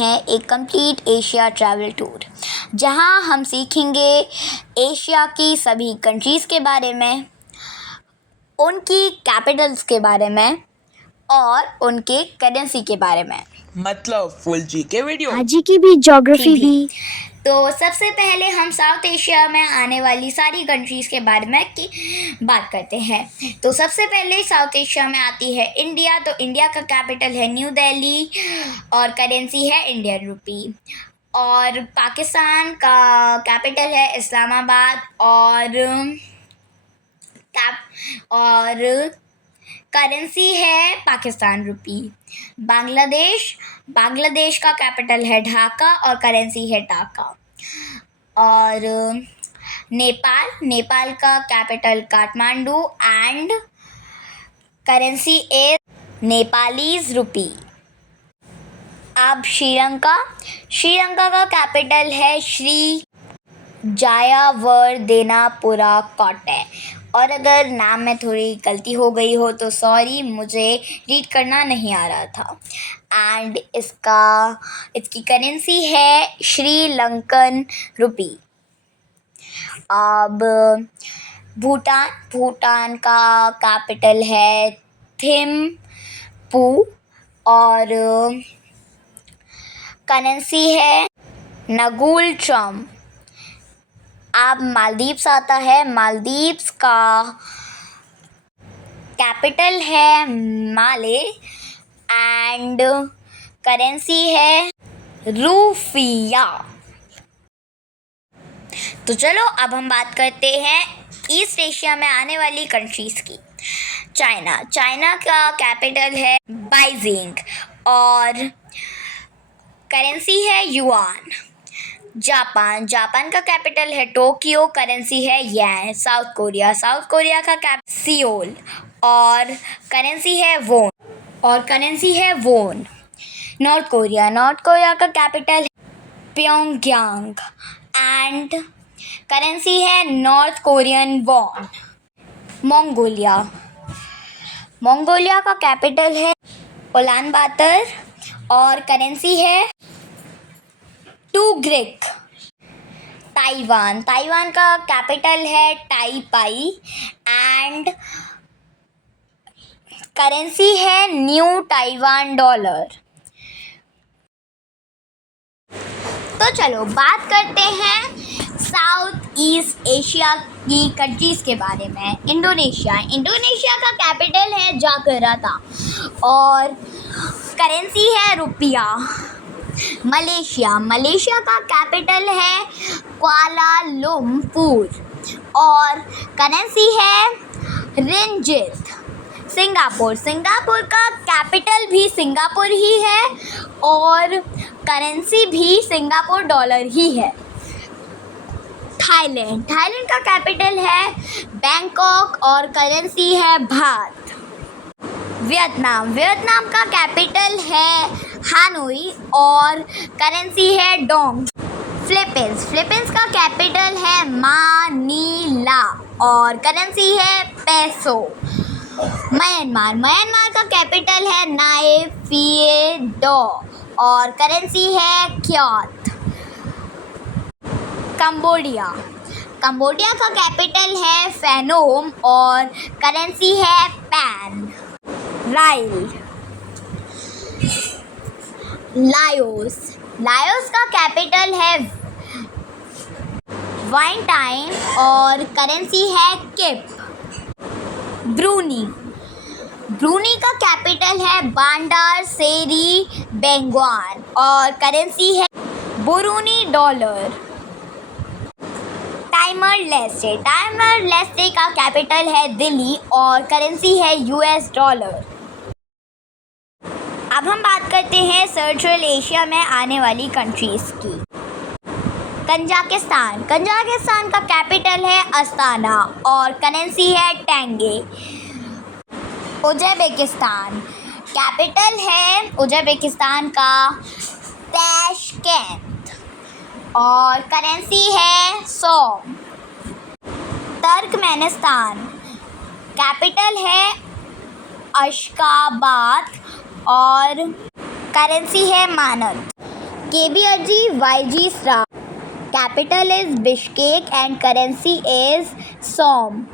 हैं एक complete Asia travel tour, जहां हम सीखेंगे एशिया की सभी कंट्रीज़ के बारे में, उनकी कैपिटल्स के बारे में और उनके करेंसी के बारे में। मतलब फुल जी के वीडियो, आजी की भी ज्योग्राफी भी। तो सबसे पहले हम साउथ एशिया में आने वाली सारी कंट्रीज़ के बारे में बात करते हैं। तो सबसे पहले साउथ एशिया में आती है इंडिया। तो इंडिया का कैपिटल है न्यू दिल्ली और करेंसी है इंडियन रुपी। और पाकिस्तान का कैपिटल है इस्लामाबाद और करेंसी है पाकिस्तान रुपी। बांग्लादेश का कैपिटल है ढाका और करेंसी है टाका। और नेपाल का capital Kathmandu and currency is Nepalese rupee. अब श्रीलंका का कैपिटल है श्री जायावर्देनापुरा कोटे। और अगर नाम में थोड़ी गलती हो गई हो तो सॉरी, मुझे रीड करना नहीं आ रहा था। एंड इसकी करेंसी है श्रीलंकन रुपी। अब भूटान का कैपिटल है थिम्पू और करेंसी है नगुल ट्रम। अब मालदीव्स आता है। मालदीव्स का कैपिटल है माले एंड करेंसी है रूफिया। तो चलो अब हम बात करते हैं ईस्ट एशिया में आने वाली कंट्रीज़ की। चाइना का कैपिटल है बाइजिंग और करेंसी है युआन। जापान का कैपिटल है टोक्यो, करेंसी है येन। साउथ कोरिया का कैपिटल सियोल और करेंसी है वोन। नॉर्थ कोरिया का कैपिटल है प्योंगयांग एंड करेंसी है नॉर्थ कोरियन वॉन। मंगोलिया का कैपिटल है उलानबातर और करेंसी है टुग्रिक। ताइवान का कैपिटल है टाइपाई एंड करेंसी है न्यू ताइवान डॉलर। तो चलो बात करते हैं साउथ ईस्ट एशिया की कंट्रीज़ के बारे में। इंडोनेशिया का कैपिटल है जाकार्ता और करेंसी है रुपया। मलेशिया का कैपिटल है कुआलालंपुर और करेंसी है रिंगिट। सिंगापुर का कैपिटल भी सिंगापुर ही है और करेंसी भी सिंगापुर डॉलर ही है। थाईलैंड का कैपिटल है बैंकॉक और करेंसी है बात। वियतनाम का कैपिटल है हानोई और करेंसी है डोंग। फिलीपींस का कैपिटल है मानीला और करेंसी है पेसो। म्यांमार का कैपिटल है नायफियडो और करेंसी है क्यात। कंबोडिया का कैपिटल है फेनोम और करेंसी है पैन। लाओस का कैपिटल है वाइनटाइन और करेंसी है किप। ब्रूनी का कैपिटल है बांडार सेरी बेंगवान और करेंसी है बुरूनी डॉलर। टाइमर लेस्टे का कैपिटल है दिल्ली और करेंसी है यूएस डॉलर। अब हम बात करते हैं सेंट्रल एशिया में आने वाली कंट्रीज़ की। कजाकिस्तान का कैपिटल है अस्ताना और करेंसी है टेंगे। उज़्बेकिस्तान कैपिटल है उज़्बेकिस्तान का ताशकेंत और करेंसी है सोम। तुर्कमेनिस्तान कैपिटल है अशगाबाद और करेंसी है मानद। KBRG YG star. Capital is Bishkek and currency is Som.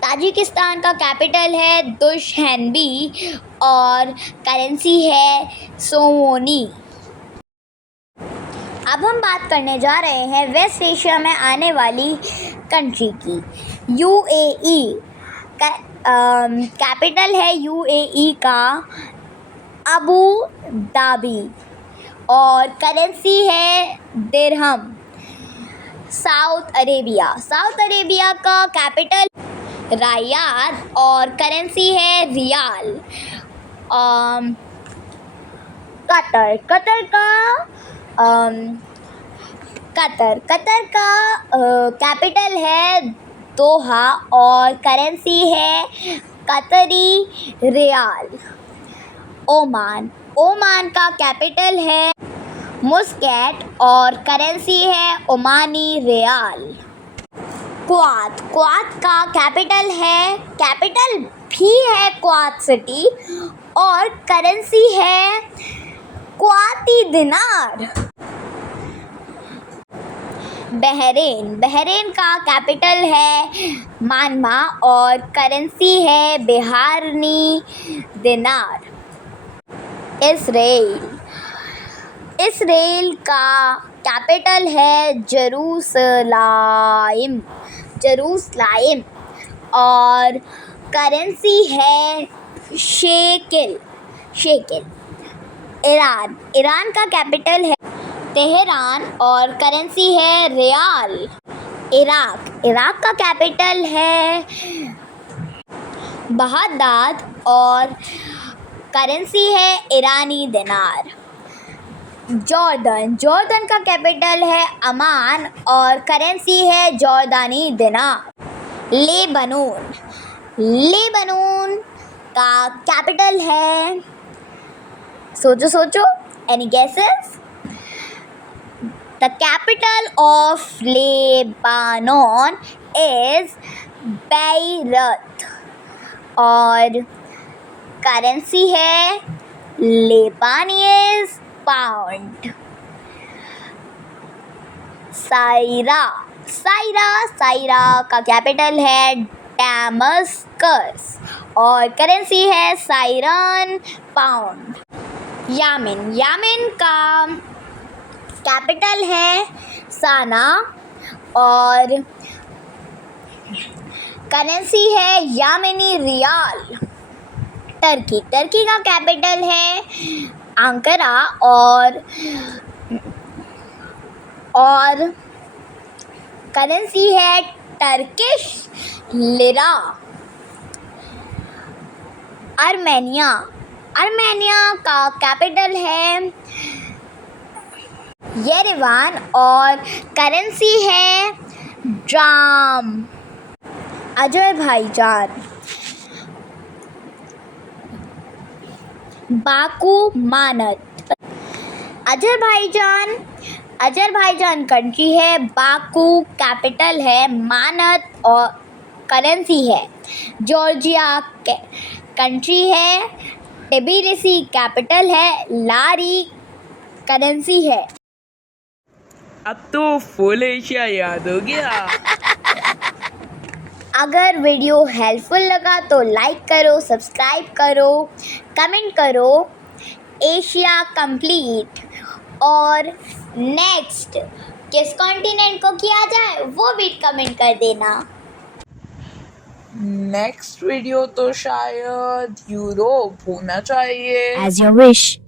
Tajikistan का कैपिटल है दुशैनबे और करेंसी है सोमोनी। अब हम बात करने जा रहे हैं वेस्ट एशिया में आने वाली कंट्री की। UAE कैपिटल है UAE का अबू धाबी और करेंसी है दिरहम। साउथ अरेबिया का कैपिटल रियाद और करेंसी है रियाल। कतर का कैपिटल है दोहा और करेंसी है कतरी रियाल। ओमान का कैपिटल है मुस्कैट और करेंसी है ओमानी रियाल। क्वात का कैपिटल भी है क्वात सिटी और करेंसी है क्वाती दिनार। बहरेन का कैपिटल है मानमा और करेंसी है बिहारनी दिनार। इसराइल का कैपिटल है जेरूसलाम और करेंसी है शेकिल। ईरान का कैपिटल है तेहरान और करेंसी है रियाल। इराक का कैपिटल है बगदाद और करेंसी है ईरानी दिनार। जॉर्डन का कैपिटल है अमान और करेंसी है जॉर्दानी दिनार। लेबनान का कैपिटल है सोचो any guesses? The capital of Lebanon is Beirut और करेंसी है लेबानीज पाउंड। साइरा का कैपिटल है डेमास्कस और करेंसी है साइरन पाउंड। यामेन का कैपिटल है साना और करेंसी है यामेनी रियाल। टर्की का कैपिटल है अंकारा और करेंसी है टर्किश लिरा। आर्मेनिया का कैपिटल है येरेवान और करेंसी है ड्राम। अजरबैजान बाकू मानत। अजरबैजान कंट्री है बाकू कैपिटल है मानत और करेंसी है जॉर्जिया कंट्री है टिबिलिसी कैपिटल है लारी करेंसी है। अब तो फुल एशिया याद हो गया। अगर वीडियो हेल्पफुल लगा तो लाइक करो, सब्सक्राइब करो, कमेंट करो एशिया कंप्लीट। और नेक्स्ट किस कॉन्टिनेंट को किया जाए वो भी कमेंट कर देना। नेक्स्ट वीडियो तो शायद यूरोप होना चाहिए। As your wish.